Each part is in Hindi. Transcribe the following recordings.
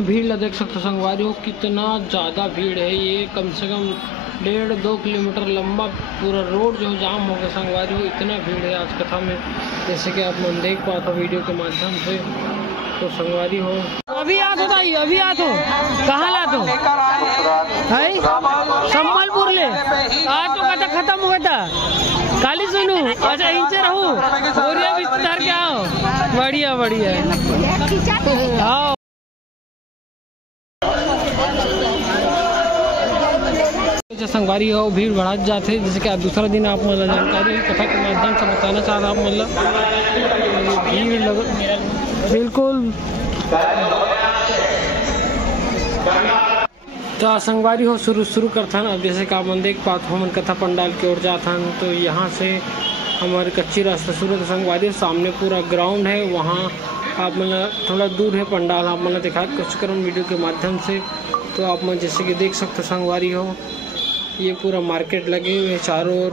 भीड़ ला देख सकते संगवारी हो, कितना ज़्यादा भीड़ है। ये कम से कम 1.5-2 किलोमीटर लंबा पूरा रोड जो जाम हो गया संगवारी हो, इतना भीड़ है आज कथा में, जैसे कि आप मन देख पाते हो वीडियो के माध्यम से। तो संगवारी हो अभी आ तो ताई, अभी आ तो कहाँ ला तो है संबलपुर ले आज तो कथा खत्म हुआ था काली सुनू। अच्छा इंचे रहूँ और विस्तार क्या हो, बढ़िया बढ़िया हाँ। संगवारी हो भीड़ बढ़ा जाते हैं, जैसे कि आज दूसरा दिन आप मतलब जानकारी कथा के माध्यम से बताना चाह रहा हूँ। मतलब भीड़ बिल्कुल तो संगवारी हो शुरू करता है। अब जैसे कि आप मन देख पाते हो हम कथा पंडाल की ओर जाता है, तो यहाँ से हमारे कच्ची रास्ता शुरू है। संगवारी सामने पूरा ग्राउंड है, वहाँ आप मतलब थोड़ा दूर है पंडाल, आप मतलब दिखा कुछ करूँ वीडियो के माध्यम से। तो आप मतलब जैसे कि देख सकते हो संगवारी हो, ये पूरा मार्केट लगे हुए हैं चारों ओर।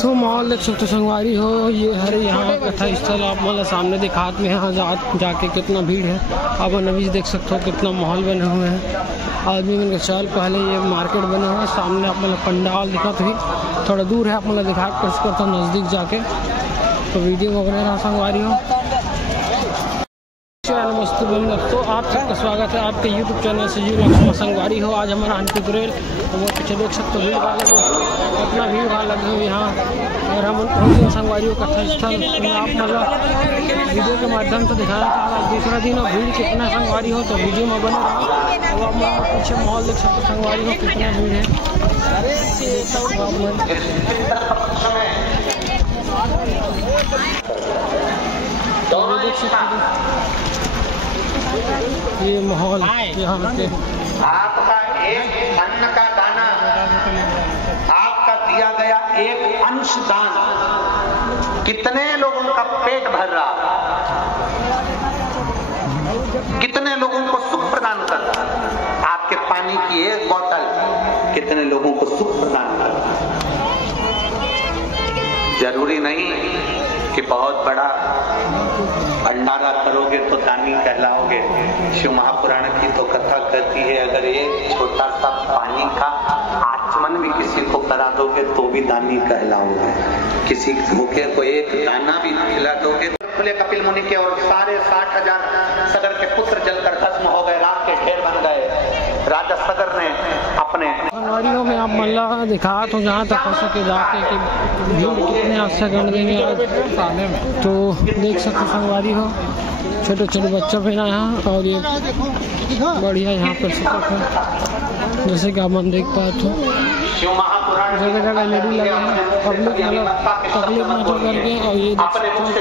तो माहौल देख सकते हो संगवारी हो, ये है यहाँ कथा स्थल। आप मतलब सामने दिखात में यहाँ जाके कितना भीड़ है, आप अभी देख सकते हो कितना माहौल बने हुए हैं। आदमी में चाल पहले ये मार्केट बना हुआ है, सामने आप मतलब पंडाल दिखा तो थोड़ा दूर है, आप मतलब दिखा कुछ करता नज़दीक जाके तो वीडियो में बने रहा संगवारी हो। नमस्ते बंधु, तो आप सबका स्वागत है आपके YouTube चैनल से लक्ष्मण संगवारी हो। आज हमारा अंतिग्रेल तो वो पीछे देख सकते हो भीड़ भाड़ लगे, इतना भीड़ भाड़ लगे हुए यहाँ। और हम संगवारी हो कथा स्थल में आप मतलब वीडियो के माध्यम से दिखाना चाह रहा हूँ। दूसरा दिन और भीड़ कितना संगवारी हो तो वीडियो में बने रहा। तो आप पीछे माहौल देख सकते हो संगवारी हो कितना भीड़ है। देख सकते ये माहौल यहाँ के आपका एक अन्न का दाना, आपका दिया गया एक अंशदान कितने लोगों का पेट भर रहा, कितने लोगों को सुख प्रदान कर रहा। आपके पानी की एक बोतल कितने लोगों को सुख प्रदान कर रहा। जरूरी नहीं कि बहुत बड़ा भंडारा करोगे तो दानी कहलाओगे। शिव महापुराण की तो कथा कहती है, अगर एक छोटा सा पानी का आचमन भी किसी को करा दोगे तो भी दानी कहलाओगे। किसी भूखे को एक दाना भी खिला दोगे। खुले कपिल मुनि के और सारे 60,000 सगर के पुत्र जलकर भस्म हो गए, राख के ढेर बन गए। राजा सगर ने अपने संगवारियों में आप मल्ला दिखा तो जहाँ तक हो सके जाके कि भीड़ कितने अच्छा कर देंगे आज। तो देख सकते संगवारी हो छोटे छोटे बच्चों पे ना यहाँ, और ये बढ़िया यहाँ पर सपोर्ट है जैसे कि आप मन देख पाते हो। जगह जगह लेडी लगे हैं, पब्लिक मतलब तकलीफ मत करके। और ये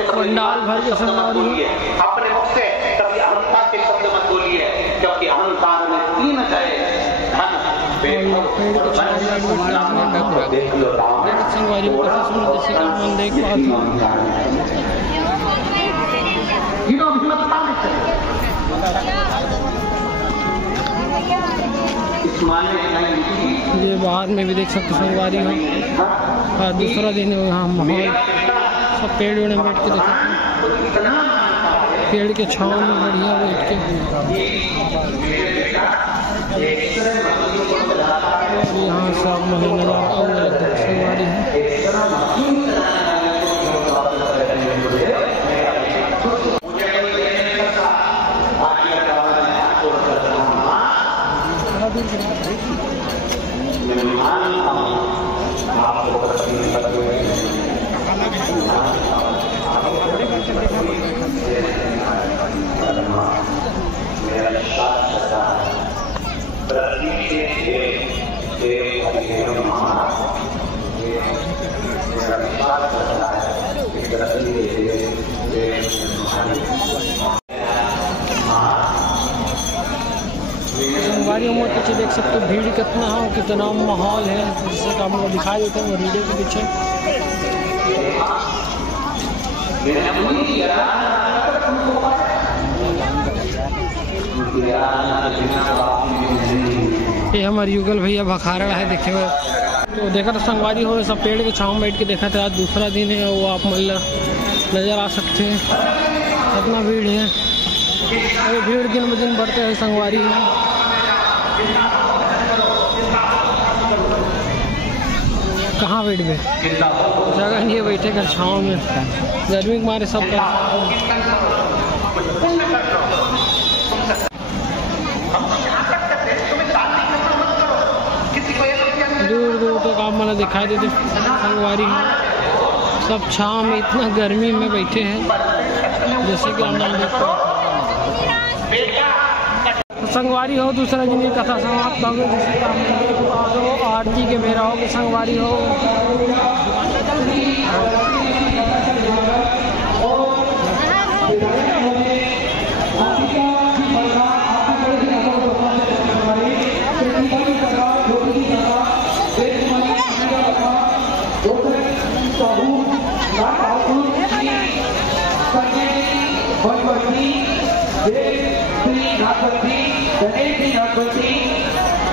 पंडाल भर के संगवारी हो। अपने मुख से कभी अहंकार के शब्द मत बोलिए, क्योंकि अहंकार में तीन है, धन संगवारी को कथा सुन जैसे कि मन देख पाते हो। ये बाहर में भी देख सकते संगवारी हो। दूसरा दिन यहाँ माहौल सब पेड़ वेड़ में बैठ के देख सकते, पेड़ के छांव में बढ़िया बैठ के। यहाँ से आप नज़ारा संगवारी है। संगवारी में पीछे देख सकते हो भीड़ कितना है, कितना माहौल है, जिससे कि हम लोग दिखाई देते हैं वीडियो के पीछे। ये हमारे युगल भैया भखाड़ा है देखे हुए। तो देखा तो संगवारी हो सब पेड़ के छांव बैठ के देखा था। आज दूसरा दिन है, वो आप मतलब नज़र आ सकते हैं कितना भीड़ है। ये भीड़ दिन ब दिन बढ़ते हैं संगवारी में। कहाँ बैठ गए, जगह नहीं है बैठे कर छाँव में, गर्मी के मारे सब दूर दूर तक आप मैंने दिखाई देते संगवारी सब छाँव में, इतना गर्मी में बैठे हैं जैसे कि हम लोग देखते हैं। संगवारी हो दूसरा दिन कथा समाप्त हो गई, जैसे काम आरती के बेरा हो कि संगवारी हो।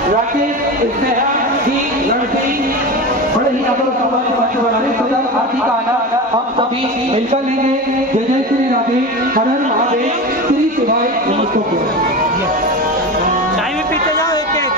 राकेश स्नेहा जी लड़की बड़े ही अमर समाज बनाने सदर आरती का आना हम सभी मिलकर लेंगे। जय जय श्री राधे, हर हर महादेव, श्री शिवाय नमस्ते। चाय में पीते जाओ एक एक।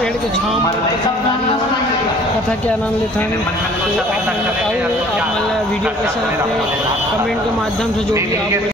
पेड़ के छाँव कथा के आनंद लेते हैं। तो आप बताओ, आप वीडियो कैसे लगते हैं, कमेंट के माध्यम से जो भी आप